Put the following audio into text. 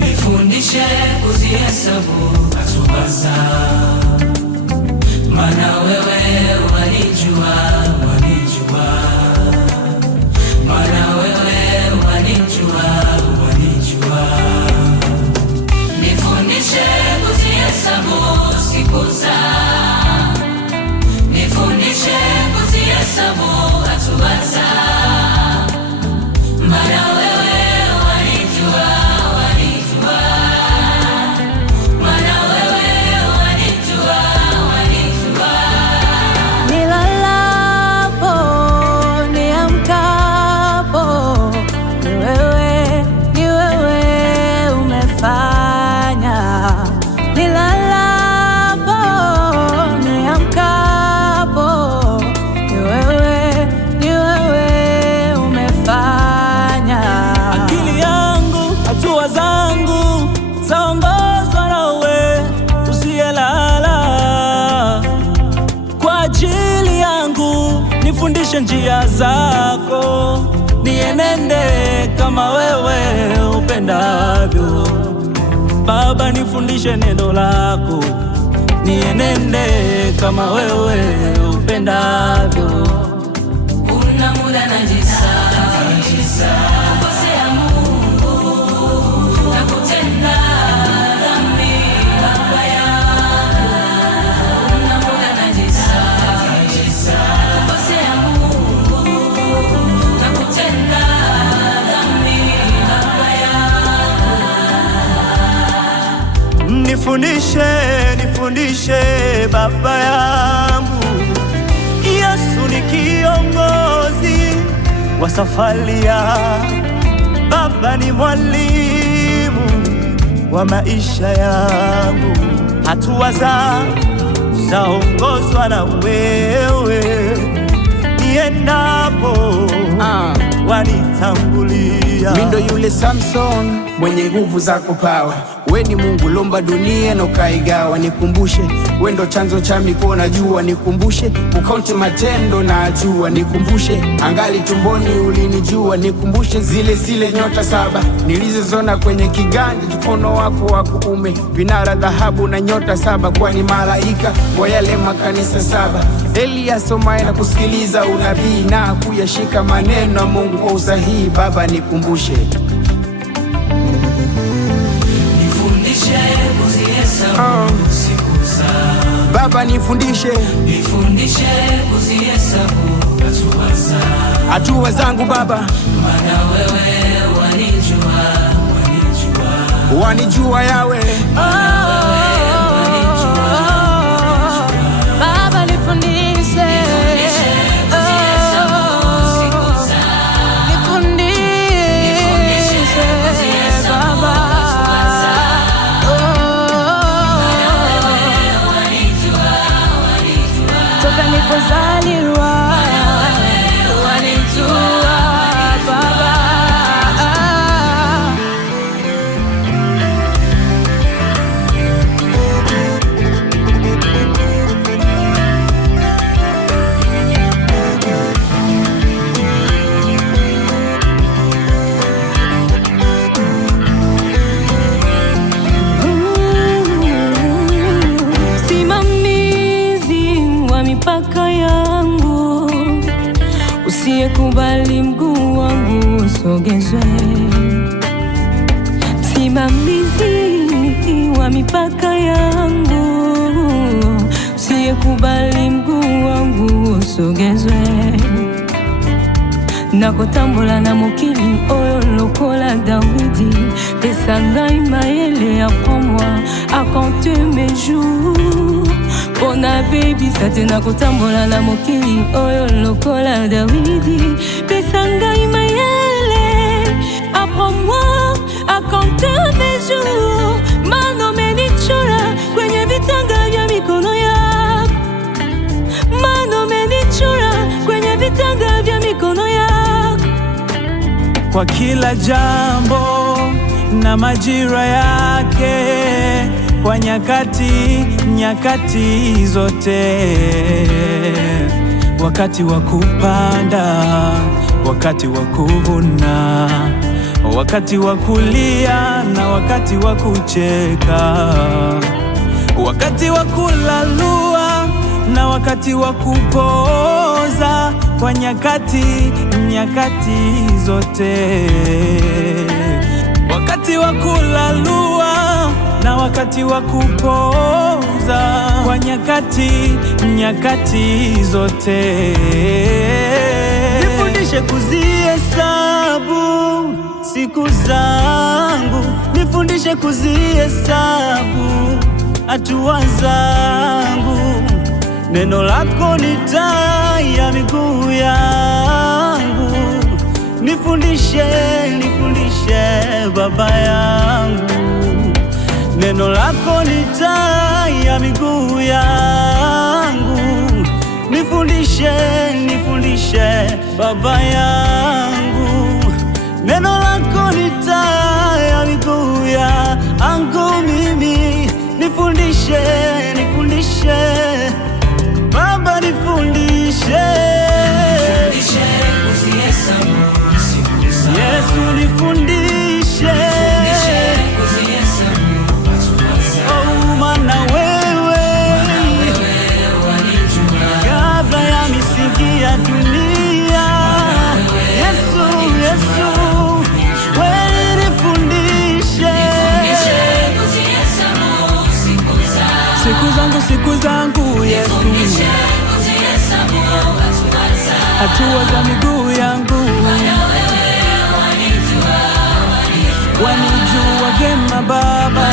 nifundishe kuzihesabu hatua zangu, maana wewe wanijua, wanijua, maana wewe wanijua, wanijua. Nifundishe kuzihesabu siku zangu, nifundishe kuzihesabu hatua zangu, maana wewe wanijua, wanijua, maana wewe wanijua, wanijua. Nilalapo, niamkapo, ni wewe umefanya. Nilalapo, niamkapo, ni wewe umefanya. Akili yangu, hatua zangu zaongozwa nawe, usiyelala. Kwa ajili yangu nifundishe njia zako, nienende kama wewe upendavyo. Baba, nifundishe neno lako, nienende kama wewe upendavyo. Kuna muda najisahau, kukosea Mungu na kutenda dhambi Baba yangu. Kuna muda najisahau, kukosea Mungu na kutenda dhambi Baba yangu. Nifundishe Baba yangu. Yesu ni kiongozi wa safari ya Baba, ni mwalimu wa maisha yangu. Hatua zaongozwa na wewe, niendapo wanitangulia. Mindo yule Samson mwenye nguvu za kupawa, we ni Mungu lomba dunia na ukaigawa. Nikumbushe we ndo chanzo cha mikono na jua, nikumbushe ukaunti matendo na ajua, nikumbushe angali tumboni ulinijua, nikumbushe zile nyota 7 nilizozona kwenye kiganja mkono wako wa kuume, vinara dhahabu na nyota 7, kwani malaika wa yale makanisa 7. Elia somaye na kusikiliza unabii na kuyashika maneno ya Mungu kwa usahihi. Baba, nikumbushe, nifundishe kuzihesabu siku zangu. Baba, nifundishe kuzihesabu hatua zangu Baba, maana wewe wanijua, wanijua, wanijua yawe. Baba, nifundishe kuzihesabu siku zangu, nifundishe kuzihesabu hatua zangu, maana wewe wanijua, wanijua, toka nilipozaliwa wanijua Baba. Simamizi wa mipaka yangu, usiyekubali mguu wangu usogezwe. Msimamizi wa mipaka yangu, usiyekubali mguu wangu usogezwe. Nakotambola na mokili oyo lokola Dawidi, pesa ngai mayele, apprends-moi à compter mes jours. Pona baby sate nakotambola na mokili oyo lokola Dawidi, pesa ngai mayele, apprends-moi à compter mes jours. Mano menichora kwenye vitanga vya mikono yako, mano menichora kwenye vitanga vya mikono yako. Kwa kila jambo na majira yake, kwa nyakati zote, wakati wa kupanda, wakati wa kuvuna, wakati wa kulia na wakati wa kucheka, wakati wa kulalua na wakati wa kupoza, kwa nyakati zote, wakati wa kulalua na wakati wa kupoza, kwa nyakati zote. Nifundishe kuzihesabu siku zangu, nifundishe kuzihesabu hatua zangu. Neno lako ni taa ya miguu yangu. Nifundishe Baba yangu. Neno lako ni taa ya miguu yangu. Nifundishe Baba yangu. Neno lako ni taa ya miguu yangu mimi. Nifundishe Baba, nifundishe. Yesu, nifundishe. Oh, maana wewe kabla ya misingi ya dunia. Yesu, wewe nifundishe. Siku zangu Yesu, hatua za miguu yangu. Wanijua vyema Baba,